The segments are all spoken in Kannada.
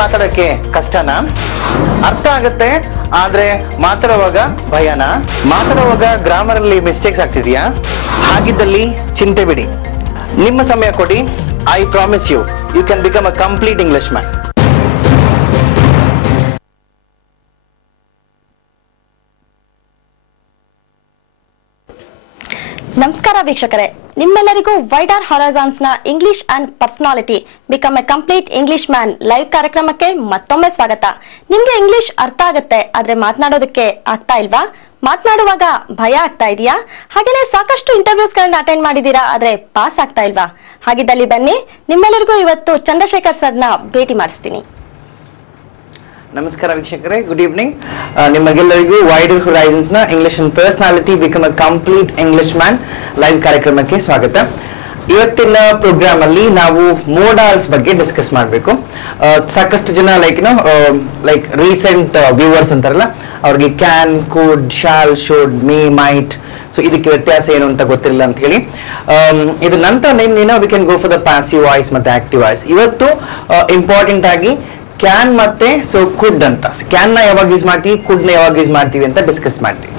ಮಾತಾಡೋಕ್ಕೆ ಕಷ್ಟನಾ? ಅರ್ಥ ಆಗುತ್ತೆ ಆದ್ರೆ ಮಾತಾಡುವಾಗ ಭಯನಾ? ಮಾತಾಡುವಾಗ ಗ್ರಾಮರ್ ಅಲ್ಲಿ ಮಿಸ್ಟೇಕ್ಸ್ ಆಗ್ತಿದೆಯಾ? ಹಾಗಿದ್ದಲ್ಲಿ ಚಿಂತೆ ಬಿಡಿ, ನಿಮ್ಮ ಸಮಯ ಕೊಡಿ. I promise you can become a complete English man. ನಮಸ್ಕಾರ ವೀಕ್ಷಕರೇ, ನಿಮ್ಮೆಲ್ಲರಿಗೂ ವೈಡರ್ ಹಾರೈಜಾನ್ಸ್ ನ English and personality become a complete English man live ಕಾರ್ಯಕ್ರಮಕ್ಕೆ ಮತ್ತೊಮ್ಮೆ ಸ್ವಾಗತ. ನಿಮ್ಗೆ ಇಂಗ್ಲಿಷ್ ಅರ್ಥ ಆಗುತ್ತೆ ಆದ್ರೆ ಮಾತನಾಡೋದಕ್ಕೆ ಆಗ್ತಾ ಇಲ್ವಾ? ಮಾತನಾಡುವಾಗ ಭಯ ಆಗ್ತಾ ಇದೆಯಾ? ಹಾಗೇನೆ ಸಾಕಷ್ಟು ಇಂಟರ್ವ್ಯೂಸ್ ಗಳನ್ನ ಅಟೆಂಡ್ ಮಾಡಿದೀರಾ ಆದ್ರೆ ಪಾಸ್ ಆಗ್ತಾ ಇಲ್ವಾ? ಹಾಗಿದ್ದಲ್ಲಿ ಬನ್ನಿ, ನಿಮ್ಮೆಲ್ಲರಿಗೂ ಇವತ್ತು ಚಂದ್ರಶೇಖರ್ ಸರ್ನ ಭೇಟಿ ಮಾಡಿಸ್ತೀನಿ. ನಮಸ್ಕಾರ ವೀಕ್ಷಕರೇ, ಗುಡ್ ಈವ್ನಿಂಗ್. ನಿಮಗೆಲ್ಲರಿಗೂ ವೈಡರ್ ಹೊರೈಸನ್ಸ್ ನ English and personality become a complete English man live ಕಾರ್ಯಕ್ರಮಕ್ಕೆ ಸ್ವಾಗತ. ಇವತ್ತಿನ ಪ್ರೋಗ್ರಾಮ್ ಅಲ್ಲಿ ನಾವು ಮೋಡಾಲ್ಸ್ ಬಗ್ಗೆ ಡಿಸ್ಕಸ್ ಮಾಡಬೇಕು. ಸಾಕಷ್ಟು ಜನ ಲೈಕ್ ರೀಸೆಂಟ್ ವ್ಯೂವರ್ಸ್ ಅಂತಾರಲ್ಲ, ಅವ್ರಿಗೆ can, could, shall, should, may, might, so ಇದಕ್ಕೆ ವ್ಯತ್ಯಾಸ ಏನು ಅಂತ ಗೊತ್ತಿಲ್ಲ ಅಂತ ಹೇಳಿ, ಇದು ನಂತರ we can go for the passive voice ಮತ್ತೆ ಆಕ್ಟಿವ್ ವಾಯ್ಸ್. ಇವತ್ತು ಇಂಪಾರ್ಟೆಂಟ್ ಆಗಿ ಕ್ಯಾನ್ ಮತ್ತೆ ಕುಡ್ ಅಂತ, ಕ್ಯಾನ್ ನ ಯಾವಾಗ ಯೂಸ್ ಮಾಡ್ತೀವಿ, ಕುಡ್ ನ ಯಾವಾಗ ಯೂಸ್ ಮಾಡ್ತೀವಿ ಅಂತ ಡಿಸ್ಕಸ್ ಮಾಡ್ತೀವಿ.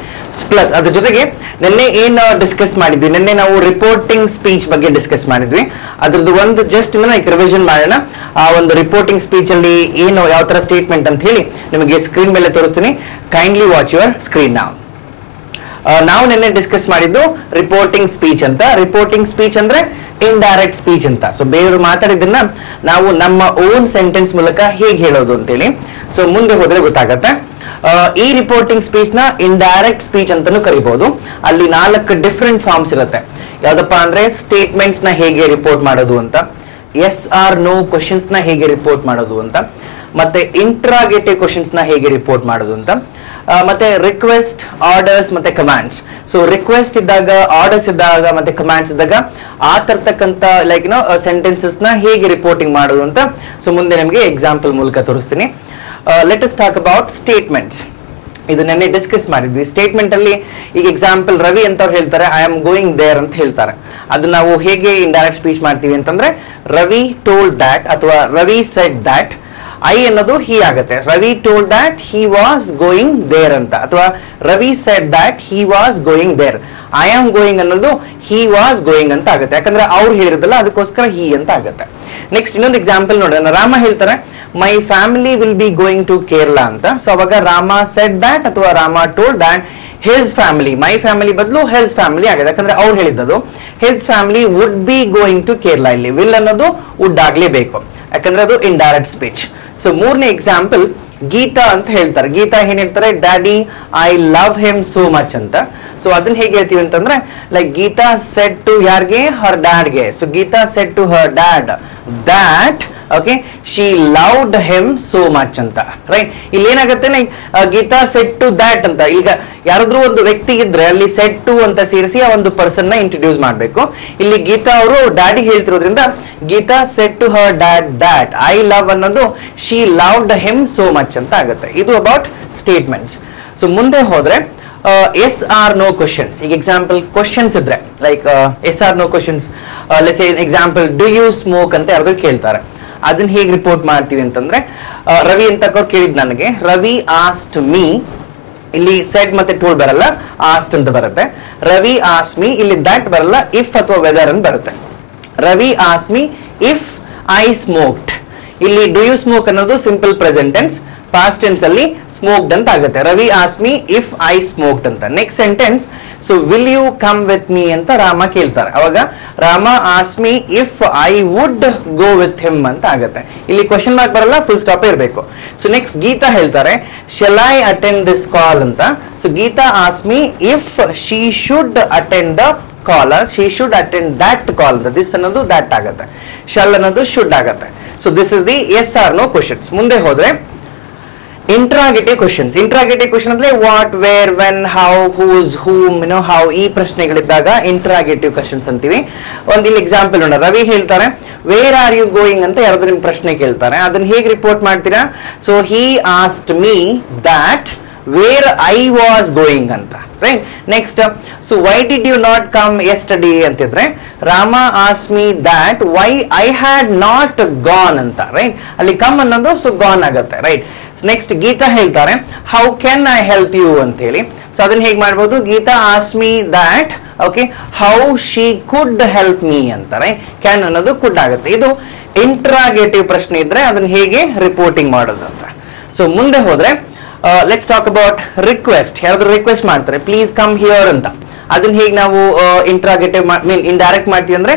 ಪ್ಲಸ್ ಅದ್ರ ಜೊತೆಗೆ ನಿನ್ನೆ ಏನ್ ಡಿಸ್ಕಸ್ ಮಾಡಿದ್ವಿ, ನಿನ್ನೆ ನಾವು ರಿಪೋರ್ಟಿಂಗ್ ಸ್ಪೀಚ್ ಬಗ್ಗೆ ಡಿಸ್ಕಸ್ ಮಾಡಿದ್ವಿ. ಅದ್ರದ್ದು ಒಂದು ಜಸ್ಟ್ ಲೈಕ್ ರಿವಿಷನ್ ಮಾಡೋಣ. ಆ ಒಂದು ರಿಪೋರ್ಟಿಂಗ್ ಸ್ಪೀಚ್ ಅಲ್ಲಿ ಏನು ಯಾವ ತರ ಸ್ಟೇಟ್ಮೆಂಟ್ ಅಂತ ಹೇಳಿ ನಿಮಗೆ ಸ್ಕ್ರೀನ್ ಮೇಲೆ ತೋರಿಸ್ತೀನಿ. ಕೈಂಡ್ಲಿ ವಾಚ್ ಯುವರ್ ಸ್ಕ್ರೀನ್ ನಾವು. ನಾವು ನಿನ್ನೆ ಡಿಸ್ಕಸ್ ಮಾಡಿದ್ದು ರಿಪೋರ್ಟಿಂಗ್ ಸ್ಪೀಚ್ ಅಂತ. ರಿಪೋರ್ಟಿಂಗ್ ಸ್ಪೀಚ್ ಅಂದ್ರೆ ಇಂಡೈರೆಕ್ಟ್ ಸ್ಪೀಚ್ ಅಂತ. ಸೊ ಬೇರೆಯವರು ಮಾತಾಡಿದ್ದನ್ನ ನಾವು ನಮ್ಮ ಓನ್ ಸೆಂಟೆನ್ಸ್ ಮೂಲಕ ಹೇಗೆ ಹೇಳೋದು ಅಂತೇಳಿ ಸೊ ಮುಂದೆ ಹೋದ್ರೆ ಗೊತ್ತಾಗತ್ತೆ. ಈ ರಿಪೋರ್ಟಿಂಗ್ ಸ್ಪೀಚ್ ನ ಇಂಡೈರೆಕ್ಟ್ ಸ್ಪೀಚ್ ಅಂತಾನೂ ಕರಿಬಹುದು. ಅಲ್ಲಿ 4 ಡಿಫ್ರೆಂಟ್ ಫಾರ್ಮ್ಸ್ ಇರುತ್ತೆ. ಯಾವ್ದಪ್ಪ ಅಂದ್ರೆ ಸ್ಟೇಟ್ಮೆಂಟ್ಸ್ ನ ಹೇಗೆ ರಿಪೋರ್ಟ್ ಮಾಡೋದು ಅಂತ, ಎಸ್ ಆರ್ ನೋ ಕ್ವಶನ್ಸ್ ನ ಹೇಗೆ ರಿಪೋರ್ಟ್ ಮಾಡೋದು ಅಂತ, ಮತ್ತೆ ಇಂಟ್ರಾಗೇಟಿವ್ ಕ್ವಶನ್ಸ್ ನ ಹೇಗೆ ರಿಪೋರ್ಟ್ ಮಾಡೋದು ಅಂತ, ಮತ್ತೆ ರಿಕ್ವೆಸ್ಟ್, ಆರ್ಡರ್ಸ್ ಮತ್ತೆ ಕಮಾಂಡ್ಸ್. ಸೊ ರಿಕ್ವೆಸ್ಟ್ ಇದ್ದಾಗ, ಆರ್ಡರ್ಸ್ ಇದ್ದಾಗ ಮತ್ತೆ ಕಮಾಂಡ್ಸ್ ಇದ್ದಾಗ ಆ ತರ್ತಕ್ಕಂತ ಸೆಂಟೆನ್ಸಸ್ ನ ಹೇಗೆ ರಿಪೋರ್ಟಿಂಗ್ ಮಾಡೋದು ಅಂತ ಸೊ ಮುಂದೆ ನಿಮಗೆ ಎಕ್ಸಾಂಪಲ್ ಮೂಲಕ ತೋರಿಸ್ತೀನಿ. Let us talk about statements. ಇದು ನೆನ್ನೆ ಡಿಸ್ಕಸ್ ಮಾಡಿದ್ವಿ. ಸ್ಟೇಟ್ಮೆಂಟ್ ಅಲ್ಲಿ ಈಗ ಎಕ್ಸಾಂಪಲ್ ರವಿ ಅಂತ ಅವ್ರು ಹೇಳ್ತಾರೆ, ಐ ಆಮ್ ಗೋಯಿಂಗ್ ದೇರ್ ಅಂತ ಹೇಳ್ತಾರೆ. ಅದು ನಾವು ಹೇಗೆ ಇಂಡೈರೆಕ್ಟ್ ಸ್ಪೀಚ್ ಮಾಡ್ತೀವಿ ಅಂತಂದ್ರೆ, ರವಿ ಟೋಲ್ಡ್ ದ್ಯಾಟ್ ಅಥವಾ ರವಿ ಸೆಡ್ ದ್ಯಾಟ್, ಐ ಅನ್ನೋದು ಹಿ ಆಗುತ್ತೆ. Ravi told that he was going there ಅಂತ, ಅಥವಾ Ravi said that he was going there. I am going ಅನ್ನೋದು ಹಿ ವಾಸ್ ಗೋಯಿಂಗ್ ಅಂತ ಆಗುತ್ತೆ, ಯಾಕಂದ್ರೆ ಅವ್ರು ಹೇಳಿರೋದಲ್ಲ, ಅದಕ್ಕೋಸ್ಕರ ಹಿ ಅಂತ ಆಗುತ್ತೆ. ನೆಕ್ಸ್ಟ್ ಇನ್ನೊಂದು ಎಕ್ಸಾಂಪಲ್ ನೋಡೋಣ. ರಾಮ ಹೇಳ್ತಾರೆ, my family will be going to Kerala ಅಂತ. ಸೊ ಅವಾಗ ರಾಮ ಸೆಡ್ ದ್ಯಾಟ್ ಅಥವಾ Rama told that his family, my family ಬದಲು ಹಿಸ್ ಫ್ಯಾಮಿಲಿ ಆಗಿದೆ, ಯಾಕಂದ್ರೆ ಅವ್ರು ಹೇಳಿದ್ದು his family would be going to Kerala. ಇಲ್ಲಿ ವಿಲ್ ಅನ್ನೋದು ವುಡ್ ಆಗ್ಲೇಬೇಕು, ಯಾಕಂದ್ರೆ ಅದು ಇಂಡೈರೆಕ್ಟ್ ಸ್ಪೀಚ್. ಸೊ ಮೂರನೇ ಎಕ್ಸಾಂಪಲ್, ಗೀತಾ ಅಂತ ಹೇಳ್ತಾರೆ. ಗೀತಾ ಏನ್ ಹೇಳ್ತಾರೆ, daddy I love him so much ಅಂತ. ಸೊ ಅದನ್ನ ಹೇಗೆ ಹೇಳ್ತೀವಿ ಅಂತಂದ್ರೆ, ಲೈಕ್ ಗೀತಾ ಸೆಡ್ ಟು ಯಾರ್ಗೆ, ಹರ್ ಡ್ಯಾಡ್ಗೆ. So Geeta said to her dad that okay she loved him so much ಅಂತ, ರೈಟ್. ಇಲ್ಲಿ ಏನಾಗುತ್ತೆ, like Geeta said to that ಅಂತ. ಈಗ ಯಾರಾದ್ರೂ ಒಂದು ವ್ಯಕ್ತಿ ಇದ್ರೆ ಅಲ್ಲಿ ಸೆಡ್ ಟು ಅಂತ ಸೇರಿಸಿ ಆ ಒಂದು ಪರ್ಸನ್ ನ ಇಂಟ್ರೊಡ್ಯೂಸ್ ಮಾಡ್ಬೇಕು. ಇಲ್ಲಿ ಗೀತಾ ಅವರು ಡ್ಯಾಡಿ ಹೇಳ್ತಿರೋದ್ರಿಂದ Geetha said to her dad that I love ಅನ್ನೋದು she loved him so much ಅಂತ ಆಗುತ್ತೆ. ಇದು ಅಬೌಟ್ ಸ್ಟೇಟ್ಮೆಂಟ್ಸ್. ಸೊ ಮುಂದೆ ಹೋದ್ರೆ ಎಸ್ ಆರ್ ನೋ ಕ್ವಶನ್ಸ್. ಈಗ ಎಕ್ಸಾಂಪಲ್ ಕ್ವಶನ್ಸ್ ಇದ್ರೆ like yes or no questions, let's say example do you smoke ಅಂತ ಯಾರಾದ್ರೂ ಕೇಳ್ತಾರೆ, ಅದನ್ನ ಹೇಗೆ ರಿಪೋರ್ಟ್ ಮಾಡ್ತೀವಿ ಅಂತಂದ್ರೆ, ರವಿ ಅಂತ ಕೇಳಿದ್ ನನಗೆ, ರವಿ ಆಸ್ಟ್ ಮೀ, ಇಲ್ಲಿ ಸೆಡ್ ಮತ್ತೆ ಟೋಲ್ಡ್ ಬರಲ್ಲ, ಆಸ್ಟ್ ಅಂತ ಬರುತ್ತೆ. ರವಿ ಆಸ್ಟ್ ಮೀ, ಇಲ್ಲಿ ದಟ್ ಬರಲ್ಲ, ಇಫ್ ಅಥವಾ ವೆದರ್ ಅಂತ ಬರುತ್ತೆ. Ravi asked me if I smoked. ಇಲ್ಲಿ ಡು ಯು ಸ್ಮೋಕ್ ಅನ್ನೋದು simple present tense, past tense ಅಲ್ಲಿ ಸ್ಮೋಕ್ಡ್ ಅಂತ ಆಗುತ್ತೆ. Ravi asked me if I smoked ಅಂತ. Next sentence, so will you come with me ಅಂತ ರಾಮ ಕೇಳ್ತಾರೆ. ಅವಾಗ Rama asked me if I would go with him ಅಂತ ಆಗುತ್ತೆ. ಇಲ್ಲಿ ಕ್ವಶನ್ ಮಾರ್ಕ್ ಬರಲ್ಲ, ಫುಲ್ ಸ್ಟಾಪ್ ಇರಬೇಕು. ಸೊ ನೆಕ್ಸ್ಟ್ ಗೀತಾ ಹೇಳ್ತಾರೆ, shall I attend this call ಅಂತ. So Geetha asked me if she should attend the call, she should attend that call ಅಂತ. ದಿಸ್ ಅನ್ನೋದು ದಟ್ ಆಗುತ್ತೆ, ಶಲ್ ಅನ್ನೋದು ಶುಡ್ ಆಗುತ್ತೆ. So this is the yes or no questions. ಮುಂದೆ ಹೋದ್ರೆ ಇಂಟ್ರಾಗೇಟಿವ್ ಕ್ವಶನ್ಸ್. ಇಂಟ್ರಾಗೇಟಿವ್ ಕ್ವಶನ್ ಅಂದ್ರೆ what, where, when, how, whose, whom, how, ಈ ಪ್ರಶ್ನೆಗಳಿದ್ದಾಗ ಇಂಟ್ರಾಗೇಟಿವ್ ಕ್ವಶನ್ಸ್ ಅಂತೀವಿ. ಒಂದು ಇಲ್ಲಿ ಎಕ್ಸಾಂಪಲ್ ನೋಡ, ರವಿ ಹೇಳ್ತಾರೆ ವೇರ್ ಆರ್ ಯು ಗೋಯಿಂಗ್ ಅಂತ ಯಾರಾದ್ರೂ ನಿಮ್ ಪ್ರಶ್ನೆ ಕೇಳ್ತಾರೆ, ಅದನ್ನ ಹೇಗೆ ರಿಪೋರ್ಟ್ ಮಾಡ್ತೀರಾ? So he asked me that where I was going ಅಂತ, right. Next, so why did you not come yesterday ಅಂತಿದ್ರೆ Rama asked me that why I had not gone ಅಂತ, ರೈಟ್. ಅಲ್ಲಿ ಕಮ್ ಅನ್ನೋದು ಸೊ ಗಾನ್ ಆಗುತ್ತೆ, ರೈಟ್. ನೆಕ್ಸ್ಟ್ ಗೀತಾ ಹೇಳ್ತಾರೆ how can I help you ಅಂತ ಹೇಳಿ. ಸೊ ಅದನ್ನ ಹೇಗೆ ಮಾಡ್ಬೋದು, Geetha asked me that okay how she could help me ಅಂತ, ರೈಟ್. ಕ್ಯಾನ್ ಅನ್ನೋದು ಕುಡ್ ಆಗುತ್ತೆ. ಇದು ಇಂಟ್ರಾಗೇಟಿವ್ ಪ್ರಶ್ನೆ ಇದ್ರೆ ಅದನ್ನ ಹೇಗೆ ರಿಪೋರ್ಟಿಂಗ್ ಮಾಡೋದು ಅಂತ. ಸೊ ಮುಂದೆ ಹೋದ್ರೆ ಲೆಟ್ಸ್ ಟಾಕ್ ಅಬೌಟ್ ರಿಕ್ವೆಸ್ಟ್. ಯಾರಾದ್ರೂ ರಿಕ್ವೆಸ್ಟ್ ಮಾಡ್ತಾರೆ ಪ್ಲೀಸ್ ಕಮ್ ಹಿಯರ್ ಅಂತ, ಅದನ್ನ ಹೇಗೆ ನಾವು ಇಂಟ್ರಾಗೇಟಿವ್ ಮೀನ್ ಇಂಡೈರೆಕ್ಟ್ ಮಾಡ್ತೀವಿ ಅಂದ್ರೆ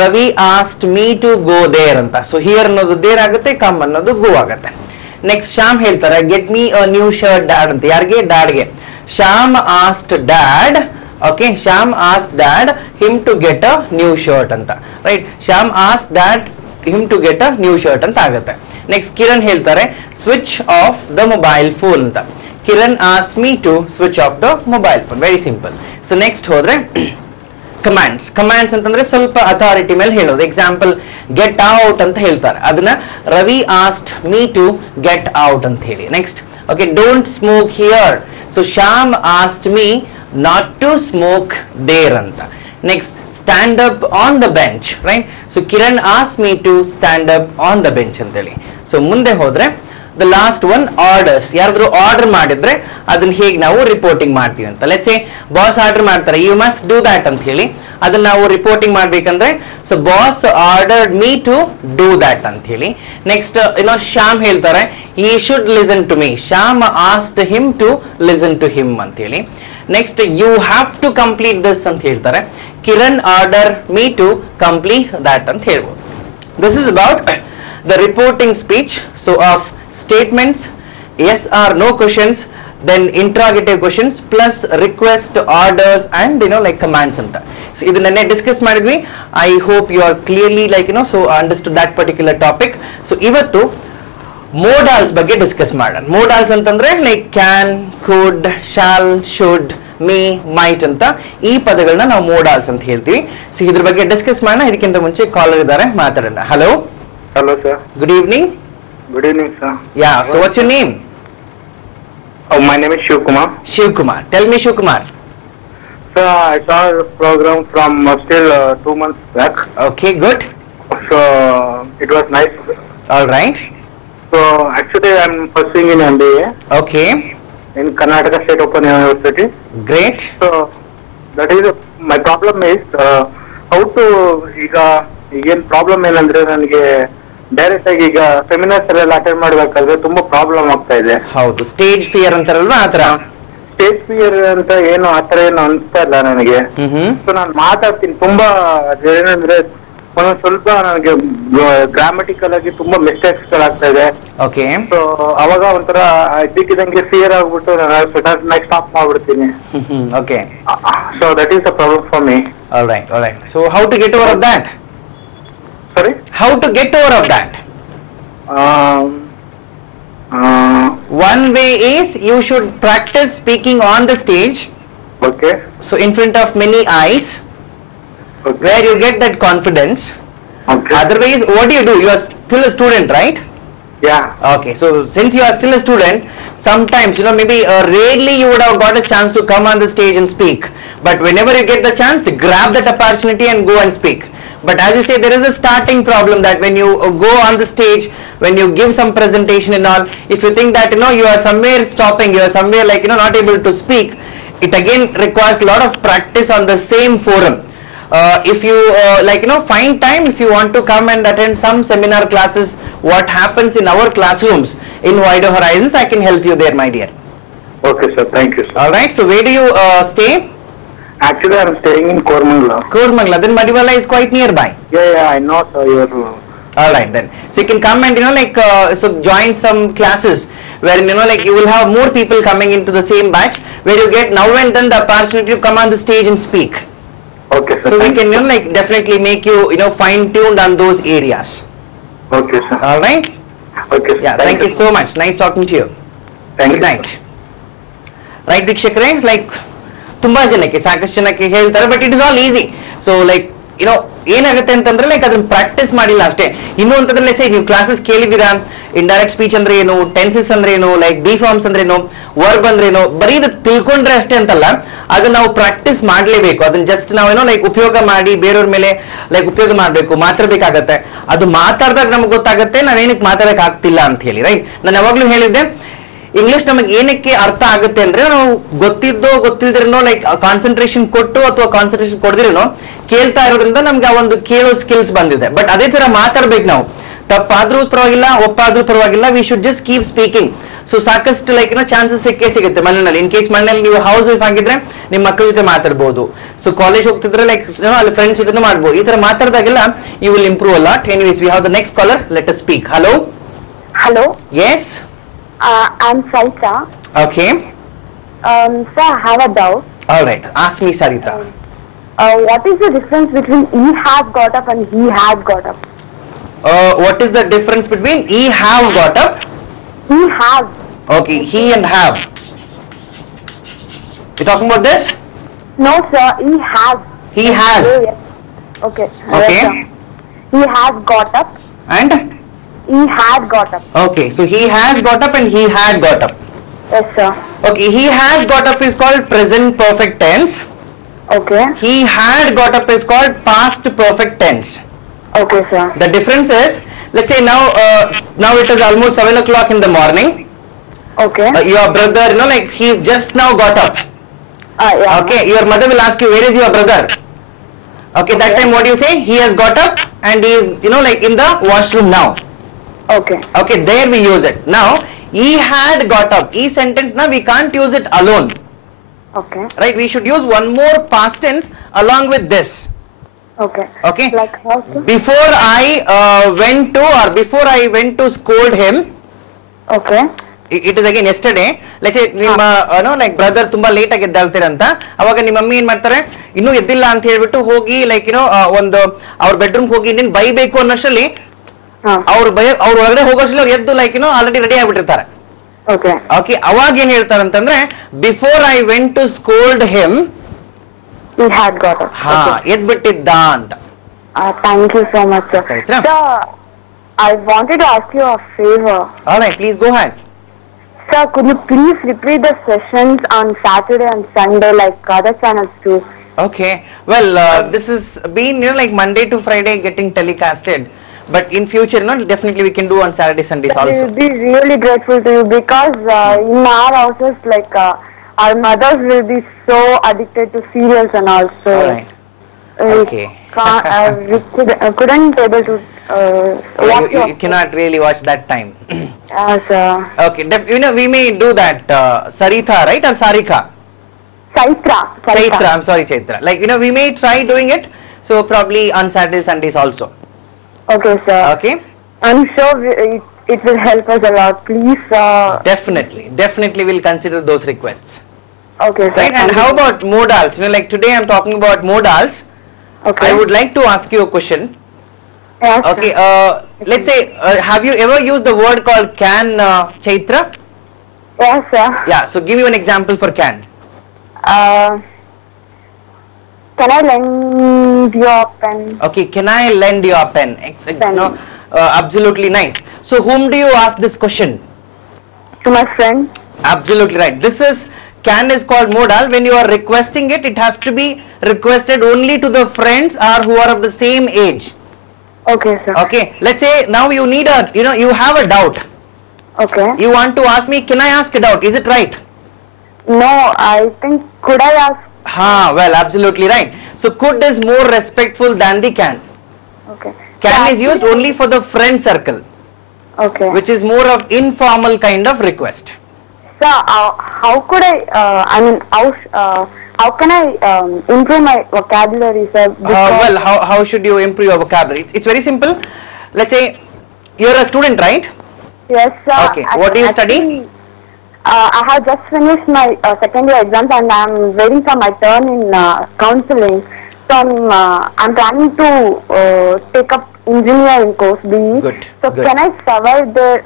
Ravi asked me to go there ಅಂತ. ಸೊ ಹಿಯರ್ ಅನ್ನೋದು ದೇರ್ ಆಗುತ್ತೆ, ಕಮ್ ಅನ್ನೋದು ಗೋ ಆಗುತ್ತೆ. ನೆಕ್ಸ್ಟ್ ಶ್ಯಾಮ್ ಹೇಳ್ತಾರೆ get me a new shirt dad ಅಂತ. ಯಾರಿಗೆ? ಡ್ಯಾಡ್ಗೆ. Shyam asked dad okay Shyam asked dad him to get a new shirt ಅಂತ, right. Shyam asked dad him to get a new shirt ಅಂತ ಆಗುತ್ತೆ. ನೆಕ್ಸ್ಟ್ ಕಿರಣ್ ಹೇಳ್ತಾರೆ switch off the mobile phone ಅಂತ. Kiran asked me to switch off the mobile phone. Very simple. So next ಹೋದ್ರೆ ಕಮಾಂಡ್ಸ್. ಕಮಾಂಡ್ಸ್ ಅಂತಂದ್ರೆ ಸ್ವಲ್ಪ ಅಥಾರಿಟಿ ಮೇಲೆ ಹೇಳೋದು. ಎಕ್ಸಾಂಪಲ್ ಗೆಟ್ ಔಟ್ ಅಂತ ಹೇಳ್ತಾರೆ, ಅದನ್ನ Ravi asked me to get out ಅಂತ ಹೇಳಿ. Next okay don't smoke here. So Shyam asked me not to smoke there ಅಂತ. Next stand up on the bench, right. So Kiran asked me to stand up on the bench ಅಂತೇಳಿ. ಸೊ ಮುಂದೆ ಹೋದ್ರೆ ದ ಲಾಸ್ಟ್ ಒನ್ ಆರ್ಡರ್ಸ್. ಯಾರಾದ್ರೂ ಆರ್ಡರ್ ಮಾಡಿದ್ರೆ ಅದನ್ನ ಹೇಗೆ ನಾವು ರಿಪೋರ್ಟಿಂಗ್ ಮಾಡ್ತೀವಿ ಅಂತ. ಲೆಟ್ಸ್ ಸೇ ಬಾಸ್ ಆರ್ಡರ್ ಮಾಡ್ತಾರೆ ಯು ಮಸ್ಟ್ ಡೂ ದ್ಯಾಟ್ ಅಂತ ಹೇಳಿ, ಅದನ್ನ ನಾವು ರಿಪೋರ್ಟಿಂಗ್ ಮಾಡ್ಬೇಕಂದ್ರೆ so boss ordered me to do that ಅಂತ ಹೇಳಿ. ನೆಕ್ಸ್ಟ್ ಶ್ಯಾಮ್ ಹೇಳ್ತಾರೆ he should listen to me. Shyam asked him to listen to him ಅಂತ ಹೇಳಿ. Next you have to complete this ಅಂತ ಹೇಳ್ತಾರೆ. Kiran order me to complete that ಅಂತ ಹೇಳ್ಬೋದು. This is about the reporting speech. So of statements, yes or no questions, then interrogative questions plus request, orders and like commands anta. So idನ್ನ ಡಿಸ್ಕಸ್ ಮಾಡಿದ್ವಿ. I hope you are clearly so understood that particular topic. So ಇವತ್ತು ಮೋಡಾಲ್ಸ್ ಬಗ್ಗೆ ಡಿಸ್ಕಸ್ ಮಾಡೋಣ. ಮೋಡಾಲ್ಸ್ ಅಂತಂದ್ರೆ like can, could, shall, should, may, might ಅಂತ ಈ ಪದಗಳನ್ನ ನಾವು ಮೋಡಾಲ್ಸ್ ಅಂತ ಹೇಳ್ತೀವಿ. ಸೊ ಇದ್ರ ಬಗ್ಗೆ ಡಿಸ್ಕಸ್ ಮಾಡೋಣ. ಇದಕ್ಕಿಂತ ಮುಂಚೆ ಕಾಲರ್ ಇದ್ದಾರೆ, ಮಾತಾಡೋಣ. Hello. Hello, sir. Good evening. Good evening, sir. Yeah, so what's your name? Oh, my name is Shivkumar. Shivkumar. Tell me, Shivkumar. Sir, I saw a program from still 2 months back. Okay, good. So, it was nice. All right. So, actually, I'm pursuing in MBA Okay, in Karnataka State Open University. great. So, that is, my problem is, how to, ಈಗೇನು ಪ್ರಾಬ್ಲಮ್ ಏನಂದ್ರೆ ನನಗೆ ಡೈರೆಕ್ಟ್ ಆಗಿ ಈಗ ಸೆಮಿನಾರ್ಸ್ ಎಲ್ಲ ಅಟೆಂಡ್ ಮಾಡ್ಬೇಕಾದ್ರೆ ತುಂಬಾ ಪ್ರಾಬ್ಲಮ್ ಆಗ್ತಾ ಇದೆ. ಹೌದು, ಸ್ಟೇಜ್ ಫಿಯರ್ ಅಂತಾರಲ್ವಾ ಆತರ. ಸ್ಟೇಜ್ ಫಿಯರ್ ಅಂತ ಏನು ಆತರ ಏನು ಅನ್ಸ್ತಾ ಇಲ್ಲ ನನಗೆ. ಸೊ ನಾನು ಮಾತಾಡ್ತೀನಿ ತುಂಬಾ ಏನಂದ್ರೆ ಒಂದೊಂದ್ ಸ್ವಲ್ಪ ನನಗೆ ಗ್ರಾಮೆಟಿಕಲ್ ಆಗಿ ತುಂಬಾ ಮಿಸ್ಟೇಕ್ಸ್ ಗಳಾಗ್ತಾ ಇದೆ. ಓಕೆ. ಸೊ ಅವಾಗ ಒಂಥರ ಇದ್ದಕ್ಕಿದಂಗೆ ಫಿಯರ್ ಆಗ್ಬಿಟ್ಟು ನಾನು ನೆಕ್ಸ್ಟ್ ಸ್ಟಾಪ್ ಮಾಡ್ಬಿಡ್ತೀನಿ. Okay. So that is the problem for me. All right, all right. So how to get over of that? Sorry? How to get over of that? One way is you should practice speaking on the stage. Okay. So in front of many eyes, Okay. where you get that confidence. Okay. Otherwise, what do? You are still a student, right? Yeah. Okay, so since you are still a student, sometimes maybe rarely you would have got a chance to come on the stage and speak. But whenever you get the chance, to grab that opportunity and go and speak. But as you say, there is a starting problem that when you go on the stage, when you give some presentation and all, if you think that you are somewhere stopping, you are somewhere not able to speak, it again requires a lot of practice on the same forum. If you find time, if you want to come and attend some seminar classes, what happens in our classrooms in Wider Horizons, I can help you there, my dear. Okay, sir. Thank you, sir. All right. So where do you stay? Actually, I'm staying in Koramangala. Koramangala. Then Madivalla is quite nearby. Yeah, I know, sir. You're. All right then. So you can come and so join some classes where you will have more people coming into the same batch, where you get now and then the opportunity to come on the stage and speak. Okay, sir. So we can definitely make you fine tuned on those areas. Okay, sir. All right. Okay, sir. Yeah. Thank you so much. Nice talking to you. Thank Good you. night. Right, ವೀಕ್ಷಕರೇ, ತುಂಬಾ ಜನಕ್ಕೆ ಸಾಕಷ್ಟು ಜನಕ್ಕೆ ಹೇಳ್ತಾರೆ, but it is all easy. So ಏನಾಗುತ್ತೆ ಅಂತಂದ್ರೆ ಲೈಕ್ ಅದನ್ನ ಪ್ರಾಕ್ಟೀಸ್ ಮಾಡಿಲ್ಲ ಅಷ್ಟೇ. ಇನ್ನು ಅಂತಂದ್ರೆ ನೀವು ಕ್ಲಾಸಸ್ ಕೇಳಿದೀರಾ, ಇಂಡೈರೆಕ್ಟ್ ಸ್ಪೀಚ್ ಅಂದ್ರೆ ಏನು, ಟೆನ್ಸಸ್ ಅಂದ್ರೆ ಏನು, ಲೈಕ್ ಬಿ ಫಾರ್ಮ್ಸ್ ಅಂದ್ರೆ ಏನು, ವರ್ಬ್ ಅಂದ್ರೆ ಏನು, ಬರೀ ಇದು ತಿಳ್ಕೊಂಡ್ರೆ ಅಷ್ಟೇ ಅಂತಲ್ಲ, ಅದನ್ನ ನಾವು ಪ್ರಾಕ್ಟೀಸ್ ಮಾಡ್ಲೇಬೇಕು. ಅದನ್ನ ಜಸ್ಟ್ ನಾವೇನೋ ಲೈಕ್ ಉಪಯೋಗ ಮಾಡಿ ಬೇರೆಯವ್ರ ಮೇಲೆ ಲೈಕ್ ಉಪಯೋಗ ಮಾಡ್ಬೇಕು, ಮಾತಾಡ್ಬೇಕಾಗತ್ತೆ. ಅದು ಮಾತಾಡಿದಾಗ ನಮ್ಗೆ ಗೊತ್ತಾಗುತ್ತೆ ನಾವೇನಕ್ಕೆ ಮಾತಾಡಕ್ ಆಗ್ತಿಲ್ಲ ಅಂತ ಹೇಳಿ, ರೈಟ್. ನಾನು ಯಾವಾಗ್ಲೂ ಹೇಳಿದ್ದೆ, ಇಂಗ್ಲಿಷ್ ನಮಗೆ ಏನಕ್ಕೆ ಅರ್ಥ ಆಗುತ್ತೆ ಅಂದ್ರೆ ನಾವು ಗೊತ್ತಿದ್ದೋ ಗೊತ್ತಿಲ್ದಿರೋ ಲೈಕ್ ಕಾನ್ಸಂಟ್ರೇಷನ್ ಕೊಟ್ಟು ಅಥವಾ ಕಾನ್ಸಂಟ್ರೇಷನ್ ಕೊಡದಿರೋ ಕೇಳ್ತಾ ಇರೋದ್ರಿಂದ ನಮ್ಗೆ ಆ ಒಂದು ಕೇಳೋ ಸ್ಕಿಲ್ಸ್ ಬಂದಿದೆ. ಬಟ್ ಅದೇ ತರ ಮಾತಾಡ್ಬೇಕು ನಾವು, ತಪ್ಪಾದ್ರೂ ಪರವಾಗಿಲ್ಲ, ಒಪ್ಪಾದ್ರೂ ಪರವಾಗಿಲ್ಲ, we should just keep speaking. So ಸಾಕಷ್ಟು ಲೈಕ್ ಚಾನ್ಸಸ್ ಸಿಕ್ಕೇ ಸಿಗುತ್ತೆ ಮನೆಯಲ್ಲಿ. ಇನ್ ಕೇಸ್ ಮನೆಯಲ್ಲಿ ನೀವು ಹೌಸ್ ವೈಫ್ ಆಗಿದ್ರೆ ನಿಮ್ಮ ಮಕ್ಕಳ ಜೊತೆ ಮಾತಾಡ್ಬೋದು. ಸೊ ಕಾಲೇಜ್ ಹೋಗ್ತಿದ್ರೆ ಲೈಕ್ ಅಲ್ಲಿ ಫ್ರೆಂಡ್ಸ್ ಜೊತೆ ಮಾಡ್ಬೋದು. ಈ ತರ ಮಾತಾಡಿದಾಗೆಲ್ಲ you will improve a lot. Anyways we have the next caller, let us speak. Hello. Hello. Yes. I'm Sarita. Okay. Sir, I have a doubt. All right. Ask me, Sarita. What is the difference between he has got up and he has got up? What is the difference between he have got up? He has. Okay, he and have. You talking about this? No, sir. He has. He has. Oh, yes. Okay. Okay. Yes, sir. He has got up. And? He had got up. Okay, so he has got up and he had got up. Yes, sir. Okay, he has got up is called present perfect tense. Okay. He had got up is called past perfect tense. Okay, sir. The difference is, let's say now it is almost 7 o'clock in the morning. Okay. Your brother, like he's just now got up. Yeah. Okay, your mother will ask you, where is your brother? Okay, that time what do you say? He has got up and he is, like in the washroom now. Okay. Okay, there we use it. Now, he had got up. E sentence now we can't use it alone. Okay. Right, we should use one more past tense along with this. Okay. Okay. Like how, sir? Before I went to scold him. Okay. It is again yesterday. Let's say ನಿಮ್ಮ ಲೈಕ್ ಬ್ರದರ್ ತುಂಬಾ ಲೇಟ್ ಆಗಿ ಎದ್ದೇಳ್ತೀರಂತ, ಅವಾಗ ನಿಮ್ಮ ಮಮ್ಮಿ ಏನ್ ಮಾಡ್ತಾರೆ, ಇನ್ನೂ ಎದ್ದಿಲ್ಲ ಅಂತ ಹೇಳ್ಬಿಟ್ಟು ಹೋಗಿ ಲೈಕ್ ಒಂದು ಅವ್ರ ಬೆಡ್ರೂಮ್ ಹೋಗಿ ಇನ್ನೇನ್ ಬೈಬೇಕು ಅನ್ನೋಷ್ಟರಲ್ಲಿ ಅವ್ರ ಒಳಗಡೆ ಹೋಗೋಷ್ಟರಲ್ಲಿ ಅವ್ರು ಎದ್ದು ಲೈಕ್ ಆಲ್ರೆಡಿ ರೆಡಿ ಆಗ್ಬಿಟ್ಟಿರ್ತಾರೆ. Okay. ಓಕೆ, ಅವಾಗ ಏನ್ ಹೇಳ್ತಾರೆ ಅಂತಂದ್ರೆ, before I went to scold him, He had got up. ಹಾ ಎದ್ಬಿಟ್ಟಿದ್ದ ಅಂತ. Thank you so much, sir. Saitra. Sir, I wanted to ask you a favor. All right, please go ahead. Sir, could you please repeat the sessions on Saturday and Sunday like other channels do? Okay, well, this is been like Monday to Friday getting telecasted, but in future definitely we can do on Saturday Sundays We also. will be really grateful to you because in our houses like our mothers will be so addicted to serials and also. All right. Okay. We couldn't able to watch You cannot really watch that time. sir. Okay, we may do that. Saritha, right, or Sarika? Chaitra. Chaitra, I'm sorry, Chaitra. Like we may try doing it. So probably on Saturdays Sundays also. Okay, sir. Okay. I'm sure it will help us a lot. Please. Definitely we'll consider those requests. Okay, sir. Right, and how about modals? Like today I'm talking about modals. Okay. I would like to ask you a question. Yes, Okay, sir. let's say, have you ever used the word called can, Chaitra? Yes, sir. Yeah, so give me an example for can. Can I lend your pen? Okay, can I lend your pen? No, absolutely nice. So whom do you ask this question? To my friend. Absolutely right. This is, can is called modal. When you are requesting it, it has to be requested only to the friends or who are of the same age. Okay, sir. Okay, let's say now you need you have a doubt. Okay. You want to ask me, can I ask a doubt? Is it right? No, I think, could I ask? Well, absolutely right. So could is more respectful than the can. Okay. Can Yeah, is used only for the friend circle, Okay. which is more of informal kind of request. Sir, how could how can I improve my vocabulary, sir? Well, how should you improve your vocabulary? It's very simple. Let's say you're a student, right? Yes, sir. Okay. What do you study? I have just finished my second year exams and I'm waiting for my turn in counseling. So I'm planning to take up engineering course B. Good, So good. can I survive there?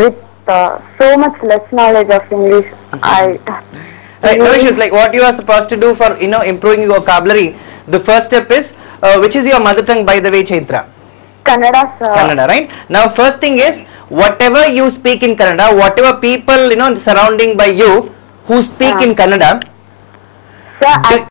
With so much less knowledge of English. Right, no issues. Like what you are supposed to do for improving your vocabulary, The first step is, which is your mother tongue, by the way, Chaitra? Kannada, sir. Kannada, right? Now, first thing is, whatever you speak in Kannada, whatever people, surrounding by you who speak in Kannada, Sir, do-